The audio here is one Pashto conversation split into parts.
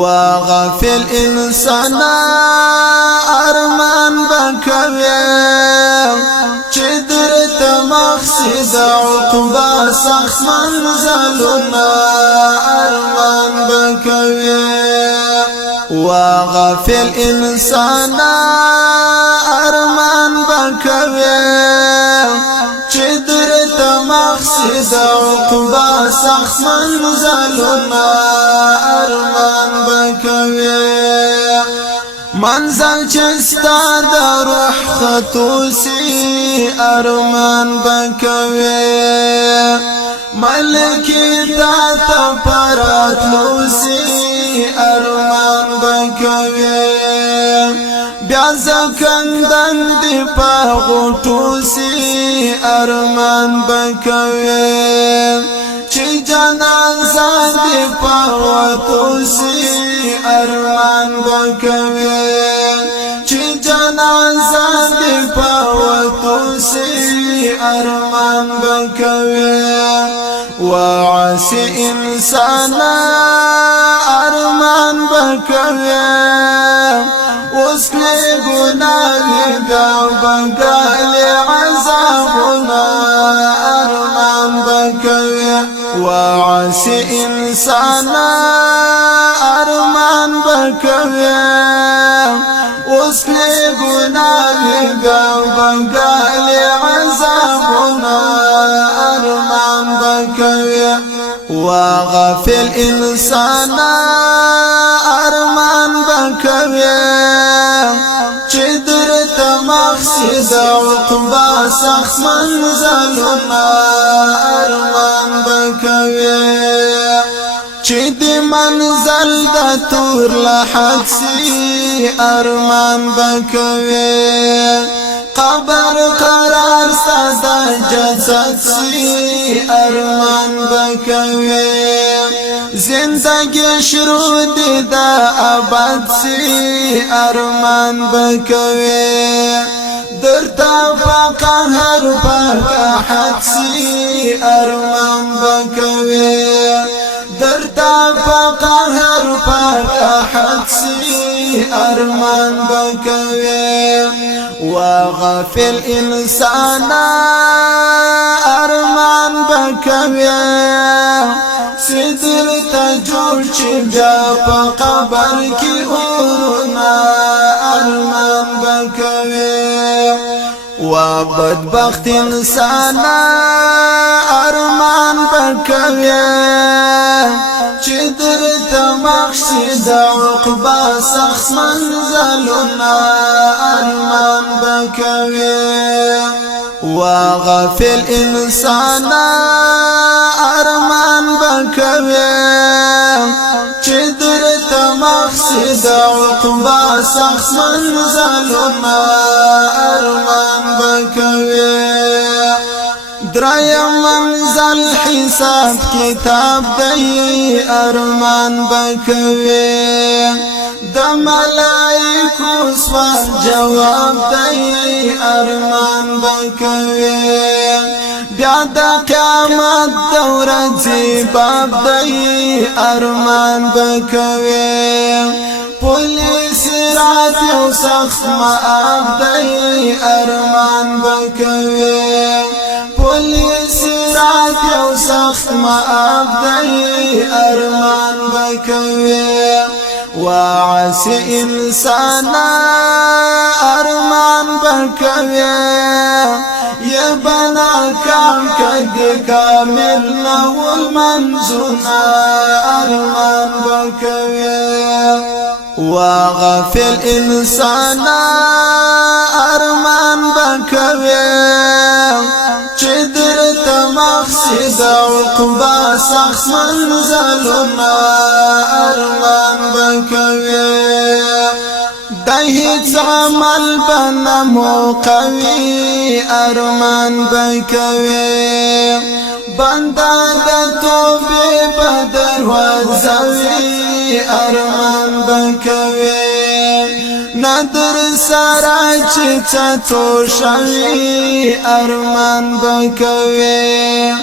وغافل انسان ارمان بکوي چې درته مقصد عقبا سخت منزلنا ارمان بکوي وغافل انسان ارمان بکوي چې درته مقصد عقبا سخت منزلنا ارمان بکوي منزل چستا د روح خطوسی ارمان بکوي ملکی تا تپرات لوسی ارمان بکوي بیا زکندن دی پا غټوسی ارمان بکوي چی جنازه دی پا وطوسی ارمان بکوي چی جنازه دی پا وطوسی ارمان بکوي وعسی انسان ارمان بکوي وسلی گناهی بیا بنگالی عذابنا ارمان بکوي وعسی انسان ارمان بکوي وسلی گناهی بیا بنگالی عذابنا ارمان بکوي وغافل انسان ارمان بکوي چې درته مقصد عقبا سخت منزلنا ارمان بکوي چې د منزل د تور لحد سي ارمان بکوي قبر قرار ساده جسد سي ارمان بکوي زندگی شروع دی دا ابد سی ارمان بکوي درتا فقهر پاکحت سی ارمان بکوي درتا فقهر پاکحت سی ارمان بکوي وغافل انسان ارمان بکوي سدر تجور چی بیا پا قبر کی اورنا ارمان بکوي وبدبخت انسان ارمان بکوي چی درته مقصد عقبا سخت منزلنا ارمان بکوي وغافل انسان ارمان بکوي چې درته مقصد عقبا سخت منزلنا ارمان بکوي دریم منزل حساب کتاب دی ارمان بکوي د ملائکو سوال جواب دی ارمان بکوي بیا د قیامت دورځي باب دی ارمان بکوي پولیس رات یو سخت مآب دی ارمان بکوي پولیس رات یو سخت مآب دی ارمان بکوي وعسی انسان ارمان بکوي يبنا كام كد كامل له المنزونا ارمان بكوي وغافل انسان ارمان بكوي چې درته مقصد عقبا سخت منزلنا ارمان بکوي د هیڅ عمل بنمو قوي ارمان بکوي بنده د توبې بدر وځوي ارمان بکوي ندر سره چې څه شوي ارمان بکوي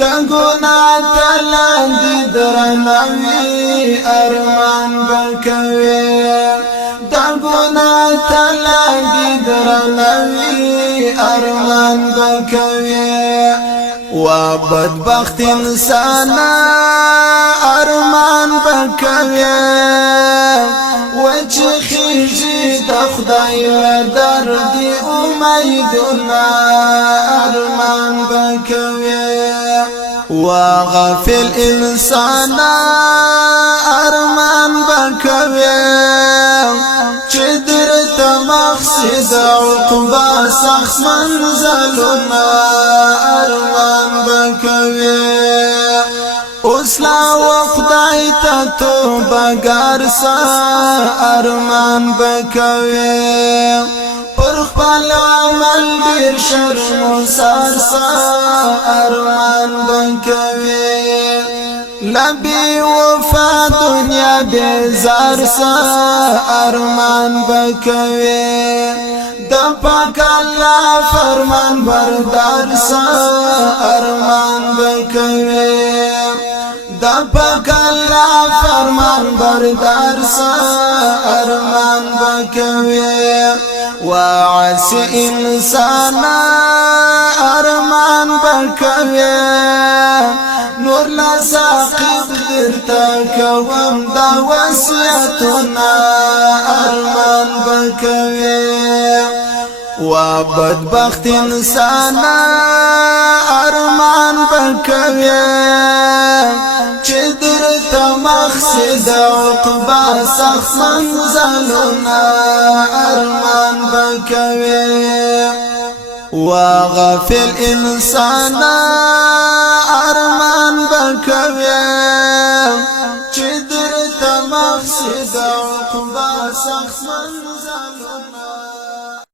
د ګناه تلاندې درنوي ارمان بکوي د ګناه تلاندې درنوي ارمان بکوي وا بدبخت انسان ارمان بکوي وجه خیجی د خدای درد امیدنا ارمان بکوي وغافل انسان ارمان بکوي چې درته مقصد عقبا سخت منزلنا ارمان بکوي اوس لا خدای ته توبه ګرځه ارمان بکوي پر خپل عمل ډیر شرم سرسا ارمان بکوي لبی وفا دنیا بیزار سا ارمان بکوي د پاک الله فرمان بردار سا ارمان بکوي د پاک الله فرمان بردار سا ارمان بکوي وعس انسان ارمان بکوي نور لا ساقب درتا کوم دا وصیتنا ارمان بکوي و بدبخت انسان ارمان بکوي چې درته مقصد عقبا سخت منزلنا ارمان بکوي وغافل انسان ارمان بکوي چې درته مقصد عقبا سخت منزلنا